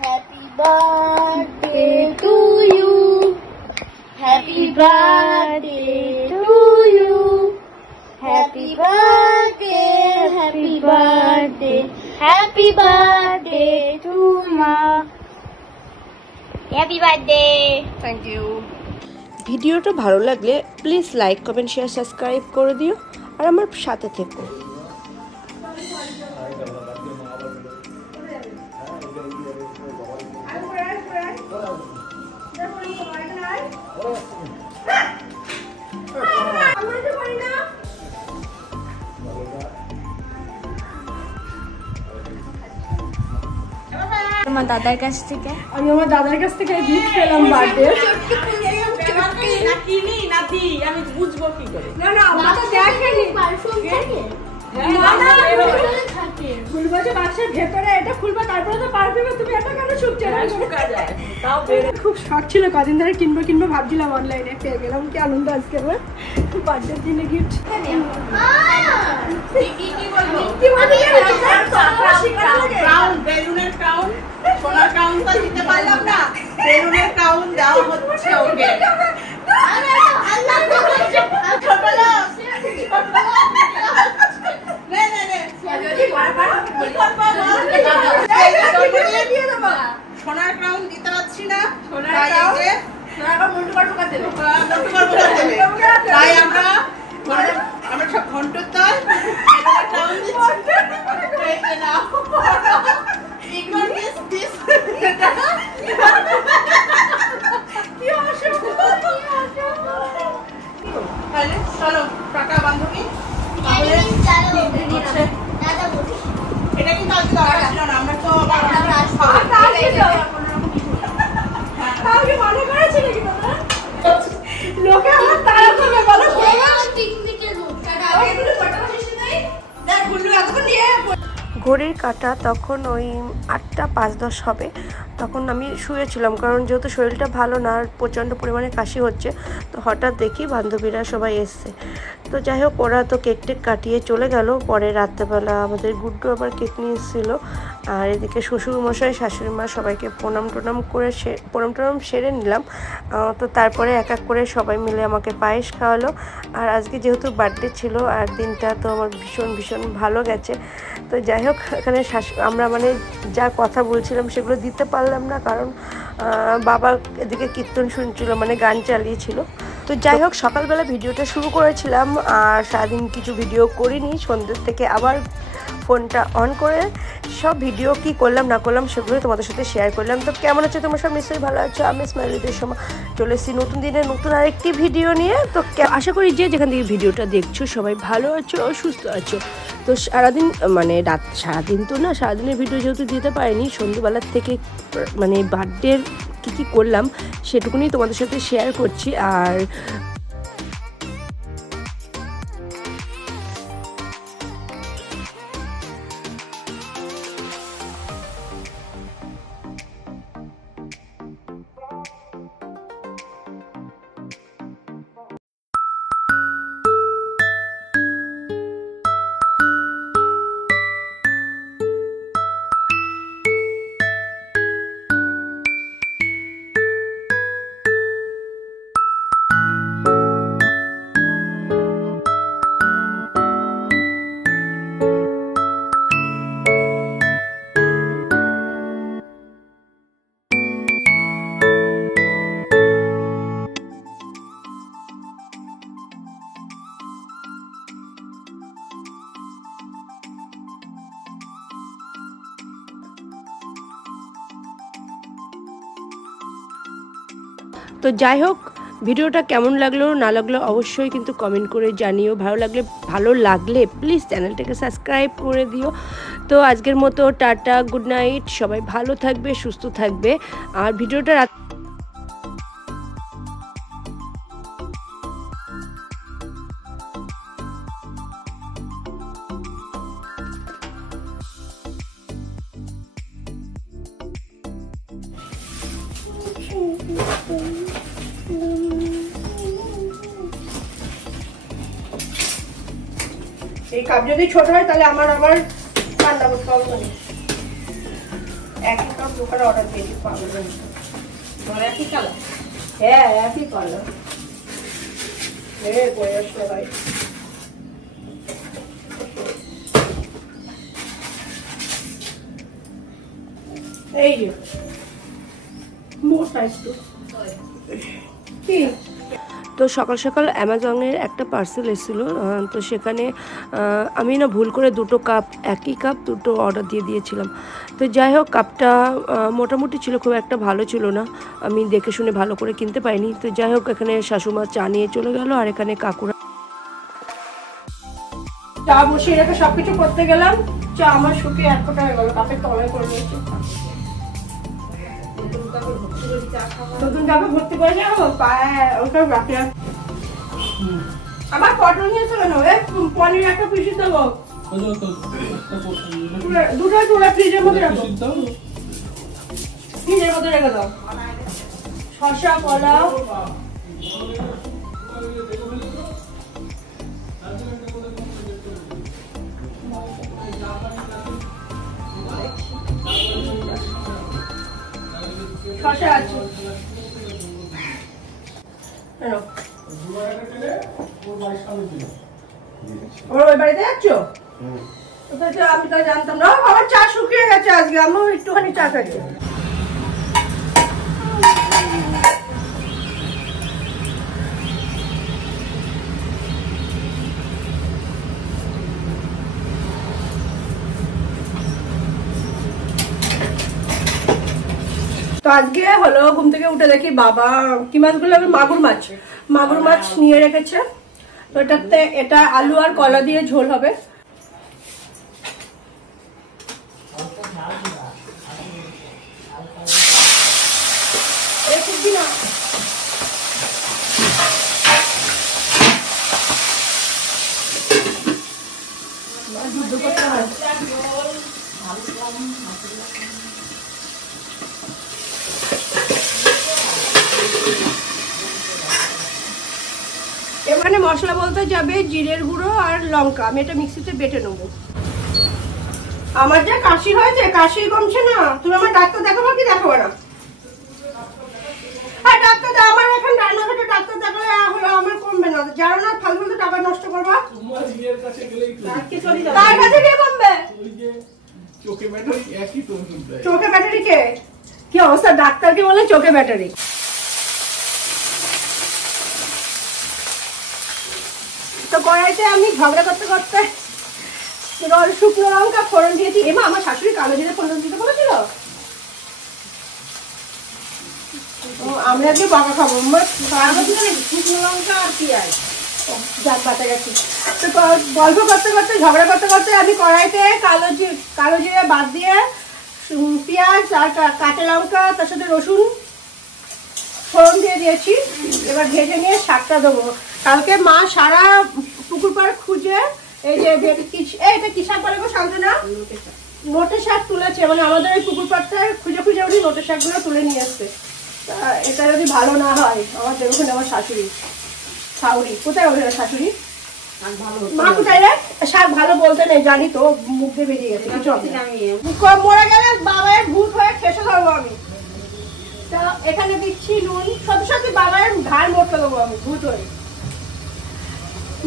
Happy birthday to you. Happy birthday to you. Happy birthday, happy birthday, happy birthday to ma. Happy birthday. Thank you. ভিডিওটা ভালো লাগলে please like comment share subscribe করে দিও আর আমার সাথে থেকো। আমার দাদার কাছ থেকে আমি আমার দাদার কাছ থেকে গিফট পেলাম বার্থডে। আমি বুঝবো কি করে? না না আমরা তো দেখিনি পারফিউম থাকে না না থাকে খুলবা যে বাক্সের ভেতরে এটা খুলবা তারপরে তো পারফিউমে তুমি এটা কেন শুকছে না শুকা যায় তাও বেরে খুব শখ ছিল কদিন ধরে কিনবো ভাবছিলাম অনলাইনে পেয়ে গেলাম কি আনন্দ আজকে আমার বার্থডের দিনে গিফট কি বলবো ক্রাউন বেলুনের ক্রাউন সোনার ক্রাউনটা দিতে পারলাম না বেলুনের ক্রাউন দেওয়া হচ্ছে ওকে সোনার ক্রাউন দিতে পারছি না তাই আমরা সব ঘন্টার তাল চলো টাকা বান্ধবী এটা কিন্তু আজকে দরকার ছিল না আমরা তো মনে করেছি নাকি তোমরা লোকে আমার তারা করবে বলো ঘড়ির কাঁটা তখন ওই 8টা 5-10 হবে। তখন আমি শুয়েছিলাম কারণ যেহেতু শরীরটা ভালো না আর প্রচণ্ড পরিমাণে কাশি হচ্ছে, তো হঠাৎ দেখি বান্ধবীরা সবাই এসছে। তো যাই হোক ওরা তো কেক টেক কাটিয়ে চলে গেল। পরে রাত্রেবেলা আমাদের গুড্ডু আবার কেক নিয়ে এসেছিলো আর এদিকে শ্বশুরমশাই শাশুড়ি মা সবাইকে প্রণাম টনাম সেরে নিলাম। তো তারপরে এক এক করে সবাই মিলে আমাকে পায়েস খাওয়ালো। আর আজকে যেহেতু বার্থডে ছিল আর দিনটা তো আমার ভীষণ ভালো গেছে। তো যাই হোক এখানে আমরা মানে যা কথা বলছিলাম সেগুলো দিতে পারলাম না কারণ বাবা এদিকে কীর্তন শুনছিল মানে গান চালিয়েছিল। তো যাই হোক সকালবেলা ভিডিওটা শুরু করেছিলাম আর সারাদিন কিছু ভিডিও করিনি। সন্ধ্যের থেকে আবার ফোনটা অন করে সব ভিডিও কি করলাম না করলাম সেগুলো তোমাদের সাথে শেয়ার করলাম। তো কেমন আছে তোমরা সব? নিশ্চয়ই ভালো আছো। আমি স্মাইলিদের সময় চলে এসেছি নতুন দিনে নতুন আরেকটি ভিডিও নিয়ে। তো আশা করি যে যেখান থেকে ভিডিওটা দেখছো সবাই ভালো আছো ও সুস্থ আছো। তো সারাদিন মানে সারাদিন তো না, সারাদিনের ভিডিও যেহেতু দিতে পারিনি, সন্ধ্যেবেলার থেকে মানে বার্থডের কী করলাম সেটুকুনি তোমাদের সাথে শেয়ার করছি। আর তো যাই হোক ভিডিওটা কেমন লাগলো না লাগলো অবশ্যই কিন্তু কমেন্ট করে জানিও। ভালো লাগলে প্লিজ চ্যানেলটাকে সাবস্ক্রাইব করে দিও। তো আজকের মতো টাটা, গুড নাইট, সবাই ভালো থাকবে সুস্থ থাকবে। আর ভিডিওটা এই কাপ যদি ছোট হয় তাহলে আমার আবার ঠান্ডা করতে হবে। একই কাপ দোকানে অর্ডার দিয়েছি পাগলের মতো। তোমার একই কালার? হ্যাঁ একই কালার। পরে আসলে ভাই এই যে মোটা একটু কি। তো সকাল সকাল অ্যামাজনের একটা পার্সেল এসেছিলো, তো সেখানে আমি না ভুল করে দুটো কাপ, একই কাপ দুটো অর্ডার দিয়ে দিয়েছিলাম। তো যাই হোক, কাপটা মোটামুটি ছিল, খুব একটা ভালো ছিল না, আমি দেখে শুনে ভালো করে কিনতে পাইনি। তো যাই হোক, এখানে শাশুমা চা নিয়ে চলে গেল, আর এখানে কাকুরা চা বসিয়ে রেখে সব কিছু করতে গেলাম। চা আমার শুকিয়ে 1 ফোঁটা হয়ে গেল, কাপের তলায় করে নিয়েছি। নতুন কাপে ভর্তি করে যাবো পায়ে ওটা রাখে। আবার পটল নিয়েছো কেন? পনির একটা পিসি দেবো, দুটো চুলা ফ্রিজের মধ্যে রাখো, ফ্রিজের মধ্যে রেখে দাও। শসা, কলা, শসা আছে। ওর ওই বাড়িতে যাচ্ছ? আমি তো জানতাম না। আমার চা শুকিয়ে গেছে আজকে, আমিও একটুখানি চা খাচ্ছি। তো আজকে হলো ঘুম থেকে উঠে দেখি বাবা কি মাছগুলো, মাগুর মাছ নিয়ে রেখেছে। তো এটা আলু আর কলা দিয়ে ঝোল হবে। এখানে মশলা বলতে যাবে জিরের গুঁড়ো আর লঙ্কা, আমি এটা মিক্সিতে বেটে নেবো। আমার যা কাশি হয়েছে, কাশি কমছে না। তুমি আমার ডাক্তার দেখাবো কি দেখাবো না? হ্যাঁ ডাক্তার, আমার এখন রান্নাঘাটে ডাক্তার দেখালে হলো আমার কমবে না। জানো না ফালতু টাকা নষ্ট করবা। তার কাছে গিয়ে কমবে? চোখে ব্যাটারি কে? কি অবস্থা, ডাক্তারকে বলে চোখে ব্যাটারি। তো কড়াইতে আমি ঝগড়া করতে করতে শুকনো লঙ্কা ফোড়ন দিয়েছি। এমা আমার শাশুড়ি কালো জিরে ফোড়ন দিতে বলেছিল, আমরা আজকে বাবা খাবো। শুকনো লঙ্কা আর পেঁয়াজ যাক বাটা গেছি। তো গল্প করতে করতে ঝগড়া করতে করতে আমি কড়াইতে কালো জিরে বাদ দিয়ে পেঁয়াজ আর কাঁচা লঙ্কা তার সাথে রসুন ফোড়ন দিয়ে দিয়েছি। এবার ভেজে নিয়ে শাকটা দেবো। কালকে মা সারা পুকুর পাড় খুঁজে এই যে এটা কি শাক বলে গো শান্তনা? নোটে শাক তুলেছে, মানে আমাদের এই পুকুর পাড়টায় খুঁজে খুঁজে উনি নোটে শাকগুলো তুলে নিয়ে আসছে। এটা যদি ভালো না হয়, আমার দেখুন আমার শাশুড়ি শাউরি কোথায় হবে শাশুড়ি মা কোথায় রে? শাক ভালো বলতে নেই জানি তো, মুখ দিয়ে বেরিয়ে গেছে। মরে গেলে বাবার ভূত হয়ে খেসে ধরবো আমি। এখানে দিচ্ছি নুন, সত্যি সত্যি বাবার ঘাড় মোটকে দেবো আমি ভূত হয়ে।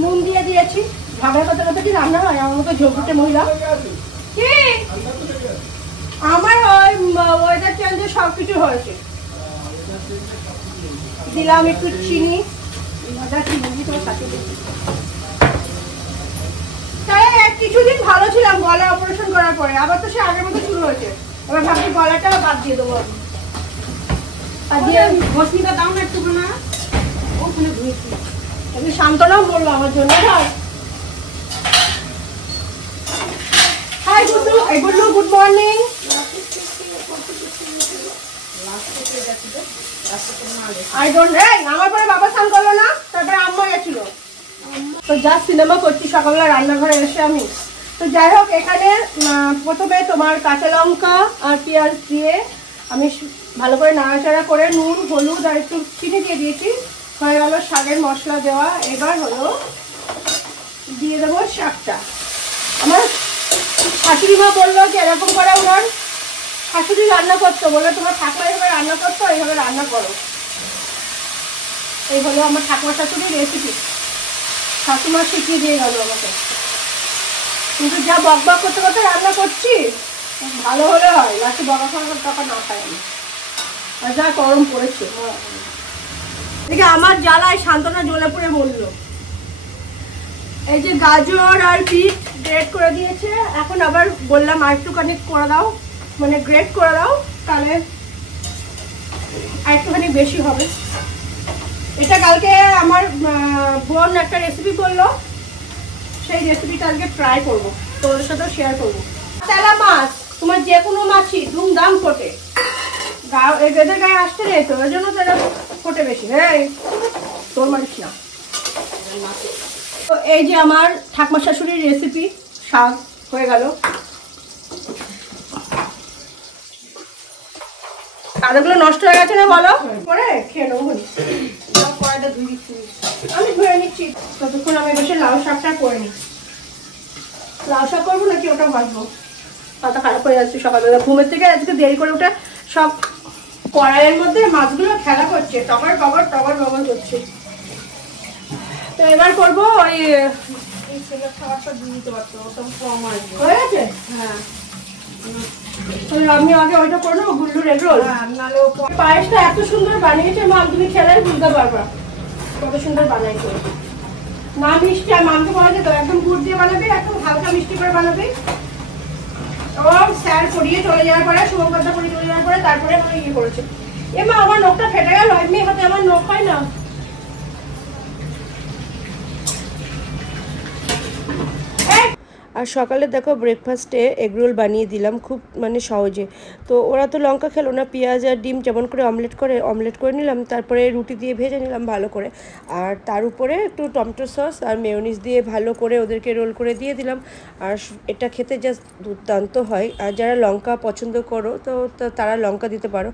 নুন দিয়ে দিয়েছি। ঝগড়া করতে করতে কি রান্না হয়? আমার মতো ঝোঁকুটে মহিলা কি? আমার ওই ওয়েদার চেঞ্জে সবকিছু হয়েছে। দিলাম একটু চিনি, কিছুদিন ভালো ছিলাম গলা অপারেশন করার পরে, আবার তো সে আগের মতো শুরু হয়েছে। এবার ভাবছি গলাটা বাদ দিয়ে দেবো আমি। ঘষনিটা দাও না একটু না, ওখানে ধুয়েছি। শান্তনাও বললো আমার জন্য। হাই গুড্ডু, এই গুড্ডু গুড মর্নিং। আমার পরে বাবা স্নান করলো না, তারপরে আম্মা গেছিল। তো যা সিনেমা করছি সকালবেলা রান্নাঘরে এসে আমি। তো যাই হোক, এখানে প্রথমে তোমার কাঁচা লঙ্কা আর পেঁয়াজ দিয়ে আমি ভালো করে নাড়াচাড়া করে নুন হলুদ আর একটু চিনি দিয়ে দিয়েছি। হয়ে গেল শাকের মশলা দেওয়া। এবার হলো দিয়ে দেবো শাকটা। আমার শাশুড়ি মা বললো যে এরকম করে ওনার শাশুড়ি রান্না করতো, বলে তোমার ঠাকুমা এইভাবে রান্না করতো, এইভাবে রান্না করো। এই হলো আমার ঠাকুমা শাশুড়ির রেসিপি, শাশুমা শিখিয়ে দিয়ে গেল আমাকে। কিন্তু যা বক বক করতে করতে রান্না করছি, ভালো হলে হয়, লাস্টে বকা খাওয়ার টাকা না খাই আমি। আর যা গরম পড়েছে, এদিকে আমার জ্বালায় সান্ত্বনা জ্বলে পড়ে বললো। এই যে গাজর আর বিট গ্রেট করে দিয়েছে, এখন আবার বললাম আর একটুখানি করে দাও, মানে গ্রেট করে দাও, তাহলে আর একটুখানি বেশি হবে। এটা কালকে আমার বোন একটা রেসিপি করলো, সেই রেসিপিটা আজকে ট্রাই করবো, তোর সাথেও শেয়ার করবো। তেলা মাছ, তোমার যে কোনো মাছই ধুমধাম ফোটে, এদের গায়ে আসতে নেই তো, ওই জন্য তেলা ফোটে বেশি। হ্যাঁ, তোর মারিস না। তো এই যে আমার ঠাকুমা শাশুড়ির রেসিপি শাক হয়ে গেল। কাদাগুলো নষ্ট হয়ে গেছে না বলো, পরে খেয়ে নেবো। আমি ধুয়ে নিচ্ছি, ততক্ষণ আমি বসে লাউ শাকটা করে নিই। লাউ শাক করবো নাকি ওটা ভাজবো, মাথা খারাপ হয়ে যাচ্ছে সকালবেলা ঘুমের থেকে, আজকে দেরি করে উঠে সব কড়াইয়ের মধ্যে মাছগুলো খেলা করছে, টগর টগর টগর টগর করছে। তো এবার করবো ওই খাবারটা দিয়ে দিতে পারতো, ওটা কম আসবে, হয়ে গেছে। হ্যাঁ, আমি আগে ওইটা করে নেবো, গুল্লুর এগ রোল। পায়েসটা এত সুন্দর বানিয়েছে মা, তুমি খেলে বুঝতে পারবা কত সুন্দর বানাইছে। না মিষ্টি, আর মামকে বলা যেত একদম গুড় দিয়ে বানাবে, একদম হালকা মিষ্টি করে বানাবে। ও স্যার পড়িয়ে চলে যাওয়ার পরে, শুভঙ্করটা পড়িয়ে চলে যাওয়ার পরে তারপরে আমার ইয়ে করেছে। এ মা, আমার নখটা ফেটে গেল, এমনি হাতে আমার নখ হয় না। আর সকালে দেখো ব্রেকফাস্টে এগরোল বানিয়ে দিলাম খুব মানে সহজে। তো ওরা তো লঙ্কা খেলো না, পেঁয়াজ আর ডিম যেমন করে অমলেট করে নিলাম, তারপরে রুটি দিয়ে ভেজে নিলাম ভালো করে, আর তার উপরে একটু টমেটো সস আর মেয়োনিজ দিয়ে ভালো করে ওদেরকে রোল করে দিয়ে দিলাম। আর এটা খেতে জাস্ট দুর্দান্ত হয়, আর যারা লঙ্কা পছন্দ করো তো তারা লঙ্কা দিতে পারো,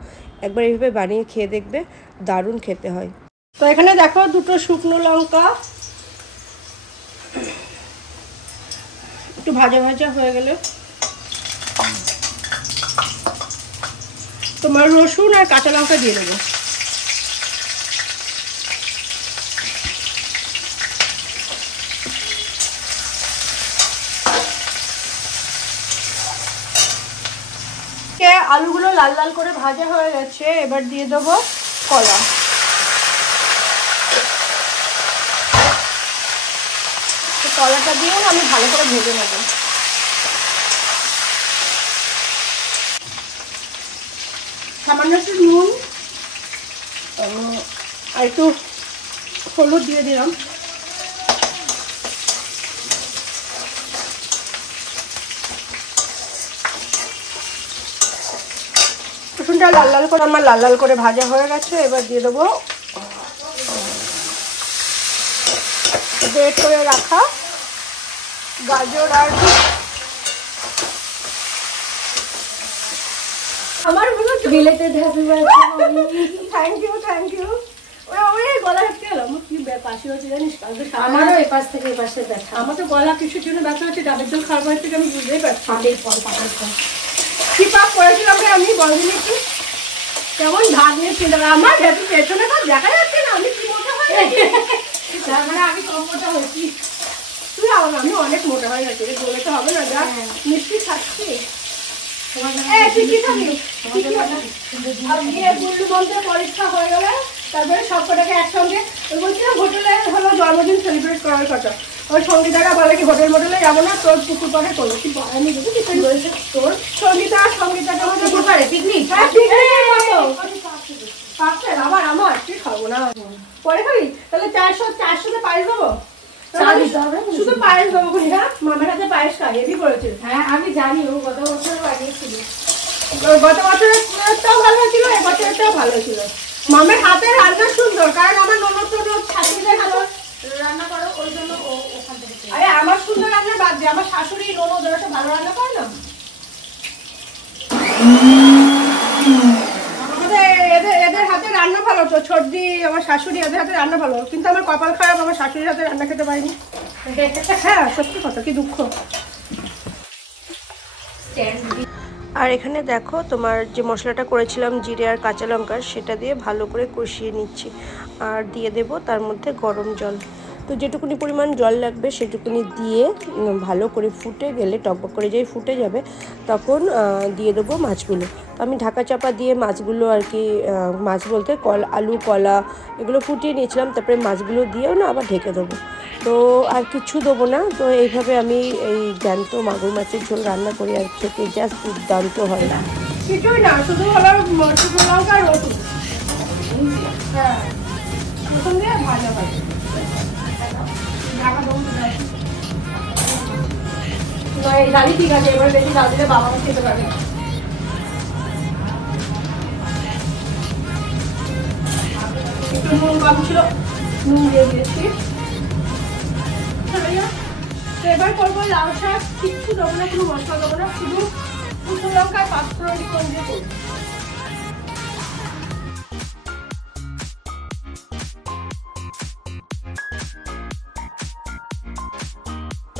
একবার এইভাবে বানিয়ে খেয়ে দেখবে, দারুণ খেতে হয়। তো এখানে দেখো দুটো শুকনো লঙ্কা একটু ভাজা ভাজা হয়ে গেলে তোমার রসুন আর কাঁচা লঙ্কা দিয়ে দেবো। আলুগুলো লাল লাল করে ভাজা হয়ে গেছে, এবার দিয়ে দেবো কলা। কলাটা দিয়েও আমি ভালো করে ভেজে নেব। সামান্য একটু নুন আর একটু হলুদ দিয়ে দিলাম। রসুনটা লাল লাল করে আমার লাল লাল করে ভাজা হয়ে গেছে, এবার দিয়ে দেবো গ্রেট করে রাখা গাজর আর আমার related happy birthday. Thank you thank you. ওই গলা হেঁটে গেলাম, কি পাশে হচ্ছে জানিস, আমারও এই পাশ থেকে এই পাশে ব্যথা। আমার তো গলা কিছুর জন্য ব্যথা হচ্ছে, ডাবের জল খাওয়ার পর থেকে আমি বুঝতেই পারছি। কি পাপ করেছিলাম রে আমি, বলদিন একটু কেমন ভাগ নিয়েছি। আমার ভেতর পেছনে তো দেখা যাচ্ছে না আমি কি মোটা হয়ে গেছি, তার মানে আমি কম মোটা হয়েছি। তুই আমি অনেক মোটা হয়ে গেছি, বলে তো হবে না, যা মিষ্টি খাচ্ছি। পরীক্ষা হয়ে গেলে তারপরে সব কটাকে একসঙ্গে বলছিলাম হোটেলে হলো জন্মদিন সেলিব্রেট করার কথা। ওই সঙ্গীতারা বলে কি হোটেল মোটেলে যাবো না, তোর পুকুর পাড়ে করবো। কি আমি দেখি কি বলছে তোর সঙ্গীতা সঙ্গীতাকে পুকুর পাড়ে পিকনিক। আবার আমার তুই খাবো না পরে খাবি, তাহলে 400 পায়েস দেবো, শুধু পায়েস দেবো। হ্যাঁ, মামের হাতে পায়েস খাই, হেভি করেছিল। হ্যাঁ আমি জানি, ও গত বছর বানিয়েছিল, গত বছরেরটাও ভালো ছিল, এবছরেরটাও ভালো ছিল। মামের হাতের রান্না সুন্দর, কারণ আমার ননদ তো শাশুড়িদের ভালো রান্না করো, ওই জন্য ও ওখান থেকে। আরে আমার সুন্দর রান্না বাদ দিয়ে আমার শাশুড়ি ননদ ওরা তো ভালো রান্না করে না। এদের হাতে রান্না ভালো তো, ছোটদি আমার শাশুড়ি এদের হাতে রান্না ভালো, কিন্তু আমার কপাল খারাপ, আমার শাশুড়ির হাতে রান্না খেতে পারিনি। হ্যাঁ সত্যি কথা, কি দুঃখ। আর এখানে দেখো তোমার যে মশলাটা করেছিলাম জিরে আর কাঁচা লঙ্কার, সেটা দিয়ে ভালো করে কষিয়ে নিচ্ছি। আর দিয়ে দেব তার মধ্যে গরম জল। তো যেটুকুনি পরিমাণ জল লাগবে সেটুকুনি দিয়ে ভালো করে ফুটে গেলে, টকবক করে যেই ফুটে যাবে তখন দিয়ে দেবো মাছগুলো। তো আমি ঢাকা চাপা দিয়ে মাছগুলো আর কি, মাছ বলতে আলু কলা এগুলো ফুটিয়ে নিয়েছিলাম, তারপরে মাছগুলো দিয়েও না আবার ঢেকে দেবো। তো আর কিছু দেবো না। তো এইভাবে আমি এই জ্যান্ত মাগুর মাছের ঝোল রান্না করি, আর খেতে জাস্ট দুর্দান্ত হয়। কিছুই না, শুধু হলো শুকনো লঙ্কা আর রসুন। হ্যাঁ, রসুন দিয়ে ভাজা হয়। এই ডালি ঠিক আছে, এবার বেশি ডাল দিলে বাবা মা খেতে পারবে। একটু নুন কম ছিল, নুন দিয়ে দিয়েছি। এবার করবো লাউ শাক, কিচ্ছু দেবো না, কোনো মশলা দেবো না, শুধু শুকনো লঙ্কা আর পাঁচফোড়ন দিয়ে করবো।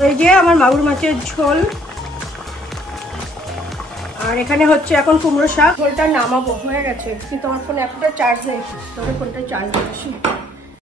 এই যে আমার মাগুর মাছের ঝোল, আর এখানে হচ্ছে এখন কুমড়ো শাক। ঝোলটা নামাবো, হয়ে গেছে, কিন্তু আমার ফোনে এতটা চার্জ নেই, তবে ফোনটা চার্জ দিচ্ছি।